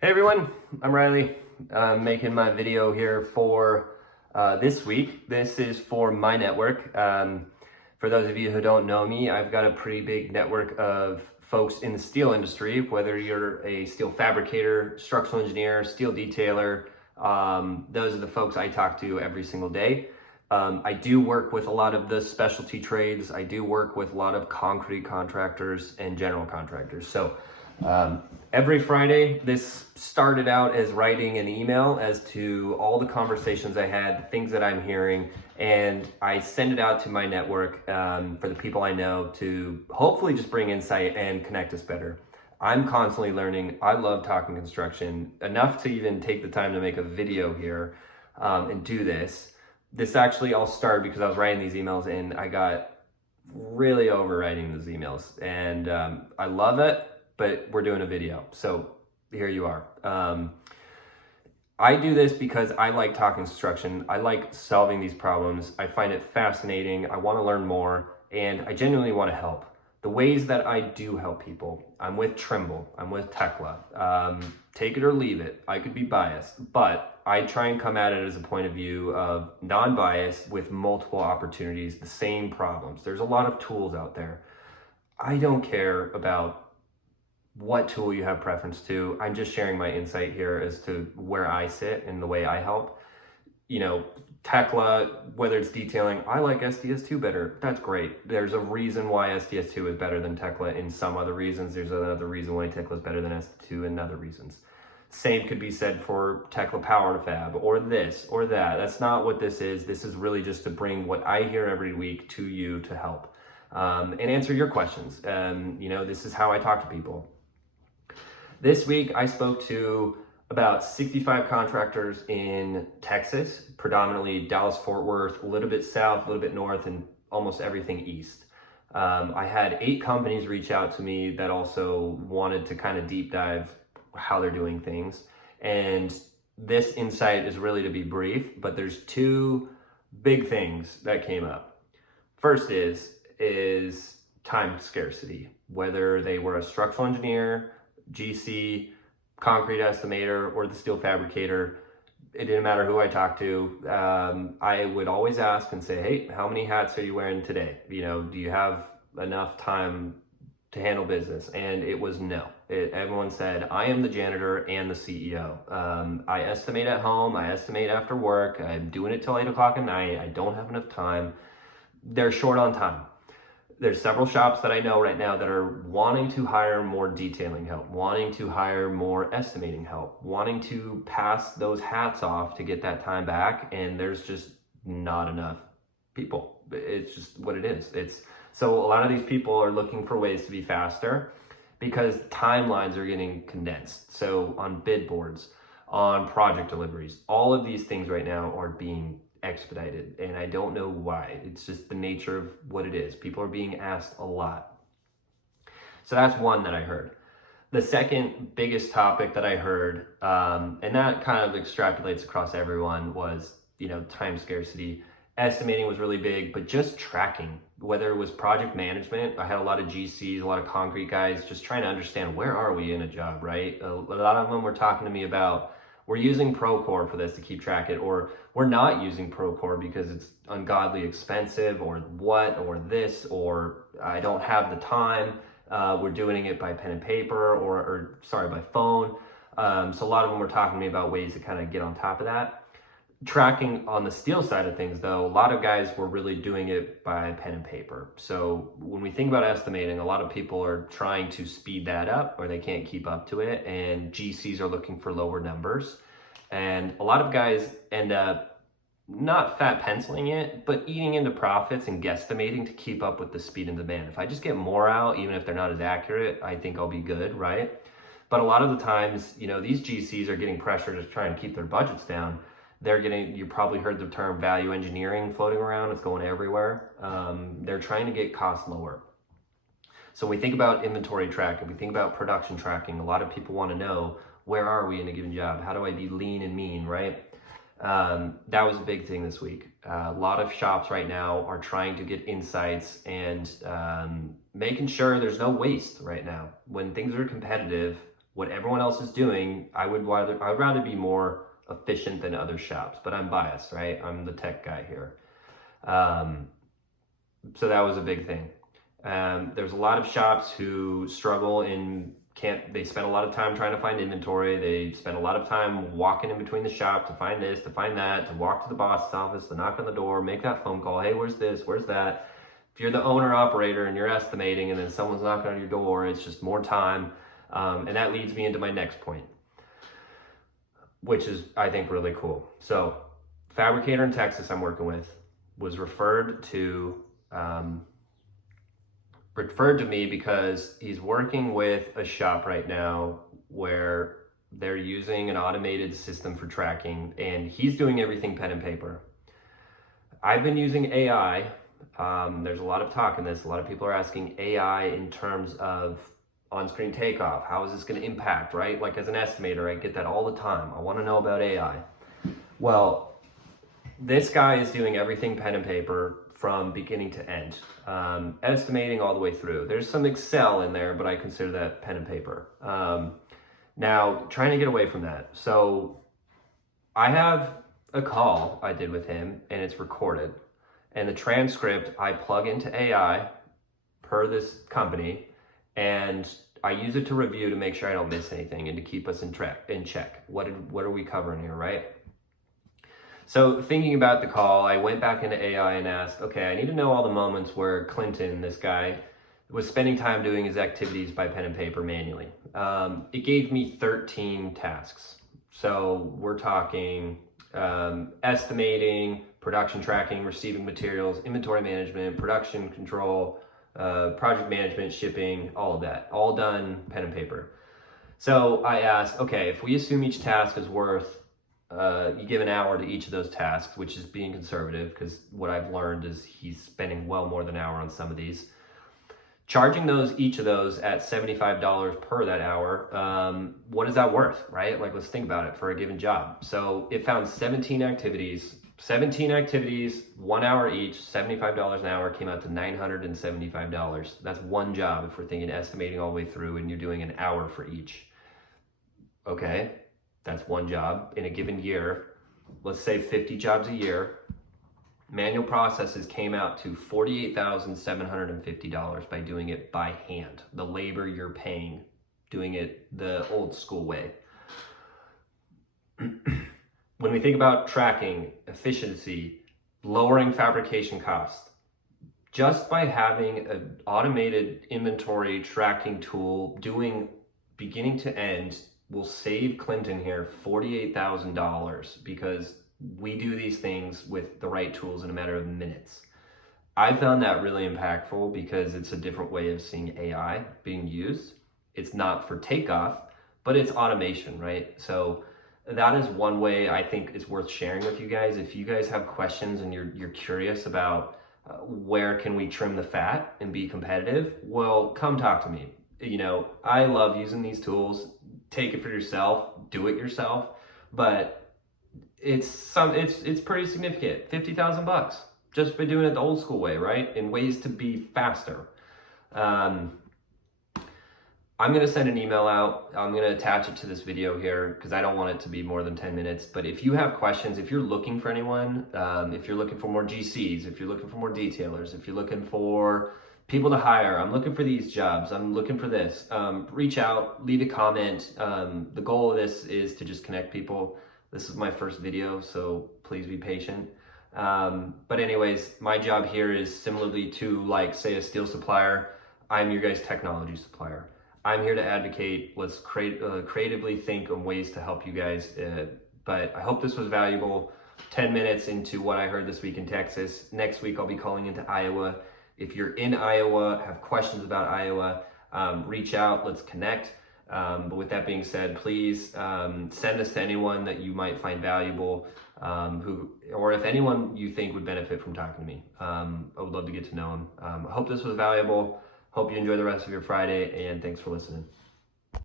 Hey everyone, I'm Riley. I'm making my video here for this week. This is for my network. For those of you who don't know me, I've got a pretty big network of folks in the steel industry, whether you're a steel fabricator, structural engineer, steel detailer. Those are the folks I talk to every single day. I do work with a lot of the specialty trades. I do work with a lot of concrete contractors and general contractors. So every Friday, this started out as writing an email as to all the conversations I had, things that I'm hearing, and I send it out to my network for the people I know to hopefully just bring insight and connect us better. I'm constantly learning. I love talking construction enough to even take the time to make a video here and do this. This actually all started because I was writing these emails and I got really over writing these emails, and I love it, but we're doing a video, so here you are. I do this because I like talking construction. I like solving these problems. I find it fascinating. I want to learn more, and I genuinely want to help. The ways that I do help people, I'm with Trimble, I'm with Tekla. Take it or leave it. I could be biased, but I try and come at it as a point of view of non-bias with multiple opportunities, the same problems. There's a lot of tools out there. I don't care about what tool you have preference to. I'm just sharing my insight here as to where I sit and the way I help. You know, Tekla, whether it's detailing, I like SDS2 better. That's great. There's a reason why SDS2 is better than Tekla in some other reasons. There's another reason why Tekla is better than SDS2 in other reasons. Same could be said for Tekla Power to Fab or this or that. That's not what this is. This is really just to bring what I hear every week to you to help and answer your questions. You know, this is how I talk to people. This week, I spoke to about 65 contractors in Texas, predominantly Dallas-Fort Worth, a little bit south, a little bit north, and almost everything east. I had 8 companies reach out to me that also wanted to kind of deep dive how they're doing things. And this insight is really to be brief, but there's 2 big things that came up. First is time scarcity, whether they were a structural engineer, GC, concrete estimator, or the steel fabricator. It didn't matter who I talked to. I would always ask and say, hey, how many hats are you wearing today? You know, do you have enough time to handle business? And it was no. Everyone said, I am the janitor and the CEO. I estimate at home. I estimate after work. I'm doing it till 8 o'clock at night. I don't have enough time. They're short on time. There's several shops that I know right now that are wanting to hire more detailing help, wanting to hire more estimating help, wanting to pass those hats off to get that time back, and there's just not enough people. It's just what it is. So a lot of these people are looking for ways to be faster because timelines are getting condensed. So on bid boards, on project deliveries, all of these things right now are being expedited, and I don't know why. It's just the nature of what it is. People are being asked a lot. So that's one that I heard. The second biggest topic that I heard, and that kind of extrapolates across everyone, was, you know, time scarcity. Estimating was really big, but just tracking, whether it was project management. I had a lot of GCs, a lot of concrete guys just trying to understand where are we in a job, right? A lot of them were talking to me about, we're using Procore for this to keep track it, or we're not using Procore because it's ungodly expensive, or what, or this, or I don't have the time. We're doing it by pen and paper, or by phone. So a lot of them were talking to me about ways to kind of get on top of that. Tracking on the steel side of things, though, a lot of guys were really doing it by pen and paper. So when we think about estimating, a lot of people are trying to speed that up, or they can't keep up to it, and GCs are looking for lower numbers. And a lot of guys end up not fat penciling it, but eating into profits and guesstimating to keep up with the speed and demand. If I just get more out, even if they're not as accurate, I think I'll be good, right? But a lot of the times, you know, these GCs are getting pressure to try and keep their budgets down. You probably heard the term value engineering floating around. It's going everywhere. They're trying to get costs lower. So when we think about inventory tracking, we think about production tracking. A lot of people want to know, where are we in a given job? How do I be lean and mean, right? That was a big thing this week. A lot of shops right now are trying to get insights and making sure there's no waste right now. When things are competitive, what everyone else is doing, I would rather be more efficient than other shops, but I'm biased, right? I'm the tech guy here. So that was a big thing. There's a lot of shops who struggle and they spend a lot of time trying to find inventory. They spend a lot of time walking in between the shop to find this, to find that, to walk to the boss's office, to knock on the door, make that phone call. Hey, where's this? Where's that? If you're the owner operator and you're estimating and then someone's knocking on your door, it's just more time. And that leads me into my next point, which is, I think, really cool. So fabricator in Texas I'm working with was referred to me because he's working with a shop right now where they're using an automated system for tracking, and he's doing everything pen and paper. I've been using AI. There's a lot of talk in this. A lot of people are asking AI in terms of on-screen takeoff. How is this going to impact, right? Like as an estimator, I get that all the time. I want to know about AI. Well, this guy is doing everything pen and paper from beginning to end, estimating all the way through. There's some Excel in there, but I consider that pen and paper. Now, trying to get away from that. So I have a call I did with him, and it's recorded. And the transcript I plug into AI per this company, and I use it to review to make sure I don't miss anything and to keep us in check. What are we covering here, right? So thinking about the call, I went back into AI and asked, okay, I need to know all the moments where Clinton, this guy, was spending time doing his activities by pen and paper manually. It gave me 13 tasks. So we're talking estimating, production tracking, receiving materials, inventory management, production control, project management, shipping, all of that, all done pen and paper. So I asked, okay, if we assume each task is worth, you give an hour to each of those tasks, which is being conservative because what I've learned is he's spending well more than an hour on some of these. Charging each of those at $75 per that hour, what is that worth, right? Like, let's think about it for a given job. So it found 17 activities, 1 hour each, $75 an hour, came out to $975. That's one job if we're thinking estimating all the way through and you're doing an hour for each. Okay. That's one job in a given year. Let's say 50 jobs a year. Manual processes came out to $48,750 by doing it by hand. The labor you're paying, doing it the old school way. When we think about tracking, efficiency, lowering fabrication costs, just by having an automated inventory tracking tool doing beginning to end will save Clinton here $48,000 because we do these things with the right tools in a matter of minutes. I found that really impactful because it's a different way of seeing AI being used. It's not for takeoff, but it's automation, right? So that is one way I think it's worth sharing with you guys. If you guys have questions and you're curious about where can we trim the fat and be competitive, well, come talk to me. You know, I love using these tools. Take it for yourself, do it yourself, but it's pretty significant. $50,000 just by doing it the old school way, right? In ways to be faster. I'm gonna send an email out. I'm gonna attach it to this video here because I don't want it to be more than 10 minutes. But if you have questions, if you're looking for anyone, if you're looking for more GCs, if you're looking for more detailers, if you're looking for people to hire, I'm looking for these jobs, I'm looking for this, reach out, leave a comment. The goal of this is to just connect people. This is my first video, so please be patient. But anyways, my job here is similarly to, like, say, a steel supplier. I'm your guys' technology supplier. I'm here to advocate. Let's creatively think of ways to help you guys. But I hope this was valuable. 10 minutes into what I heard this week in Texas. Next week, I'll be calling into Iowa. If you're in Iowa, have questions about Iowa, reach out, let's connect. But with that being said, please send this to anyone that you might find valuable, or if anyone you think would benefit from talking to me. I would love to get to know them. I hope this was valuable. Hope you enjoy the rest of your Friday, and thanks for listening.